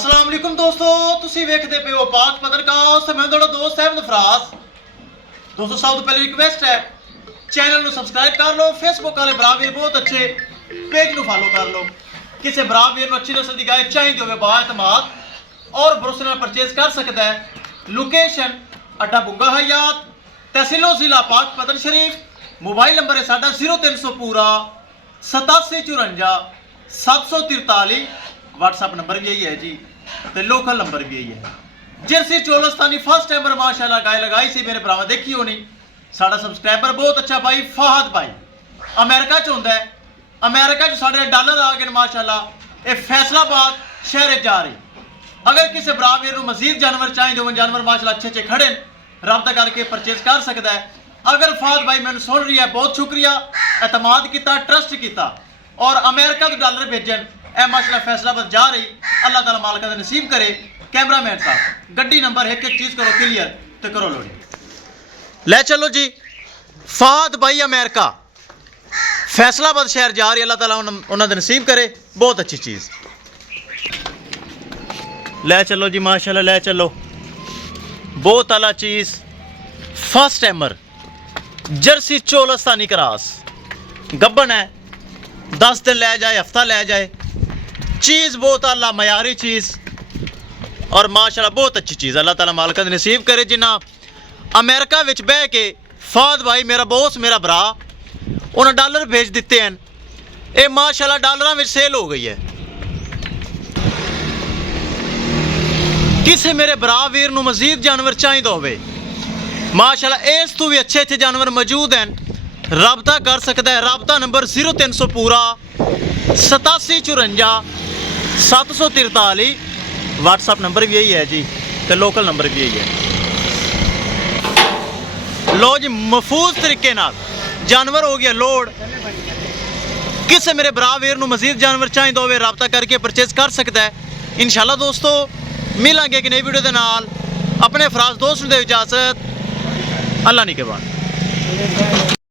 अस्सलाम वालेकुम दोस्तों, तुसी वेखदे पे हो पाक पत्रकार ते मैं तुहाडा दोस्त अहमद फराज। दोस्तों सब तो पहले रिक्वेस्ट है चैनल ਨੂੰ ਸਬਸਕ੍ਰਾਈਬ ਕਰ ਲਓ। ਫੇਸਬੁੱਕ ਵਾਲੇ ਭਰਾ ਵੀਰ ਬਹੁਤ ਅੱਛੇ पेज ਨੂੰ ਫਾਲੋ ਕਰ ਲਓ। ਕਿਸੇ ਭਰਾ ਵੀਰ ਨੂੰ ਅੱਛੀ ਨਸਲ ਦੀ ਗਾय ਚਾਹੀਦੀ ਹੋਵੇ ਬਾਇਤਮਾਦ और भरोसे ਨਾਲ ਪਰਚੇਸ ਕਰ ਸਕਦਾ ਹੈ। ਲੋਕੇਸ਼ਨ ਅੱਡਾ ਬੁੰਗਾ ਹਯਾਤ, तहसीलो जिला पाक पतन शरीफ। मोबाइल नंबर है साडा 0300 पूरा 8754 743। व्हाट्सएप नंबर भी यही है जी, तो लोकल नंबर भी यही है। जर्सी चोलस्तानी फर्स्ट टाइमर माशाल्लाह गाय लगाई सी मेरे भरावां देखी होनी। साडा सबसक्राइबर बहुत अच्छा भाई फहद भाई अमेरिका च होंदा है। अमेरिका च साडे डॉलर आ गए माशाल्लाह। ये फैसलाबाद शहर जा रही। अगर किसी भरा वीर नूं मजीद जानवर चाहिए हो, जानवर माशाल्लाह अच्छे अच्छे खड़े रब्ता करके परचेज कर सकता है। अगर फहद भाई मैंने सुन रही है बहुत शुक्रिया, एतमाद किया, ट्रस्ट किया और अमेरिका के डॉलर भेजन ए माशाल्लाह फैसलाबाद जा रही। अल्लाह ताला मालिक दा नसीब करे। कैमरामैन साहब गड्डी नंबर एक एक चीज़ करो क्लियर तो करो लोडी ले चलो जी। फहद भाई अमेरिका फैसलाबाद शहर जा रही। अल्लाह ताला उन्होंने नसीब करे। बहुत अच्छी चीज़ ले चलो जी माशाल्लाह, ले चलो। बहुत आला चीज़ first timer Jersey Cholistani cross गब्बन है। 10 दिन ले जाए, हफ्ता ले जाए, चीज़ बहुत आला मयारी चीज़ और माशाल्लाह बहुत अच्छी चीज़। अल्लाह ताला मालिक दा नसीब करे। जिन्ना अमेरिका विच बह के फहद भाई मेरा बॉस मेरा भरा उन्हें डॉलर भेज दिते हैं। ये माशाल्लाह डॉलर में सेल हो गई है। किसी मेरे भरा वीर नूं मजीद जानवर चाहिए होवे माशाल्लाह इस तो भी अच्छे अच्छे जानवर मौजूद हैं, राबता कर सकता है। राबता नंबर 0300 पूरा 8754 743। व्हाट्सएप नंबर भी यही है जी, तो लोकल नंबर भी यही है। लो जी महफूज तरीके नाल जानवर हो गया लोड। किसी मेरे भरा वीर नूं मजीद जानवर चाहिए होवे राबता करके परचेज कर सकता है। इंशाल्लाह दोस्तों मिलांगे एक नई वीडियो के नाल। अपने फराज दोस्त नूं दे इजाजत। अल्लाह निगहबान।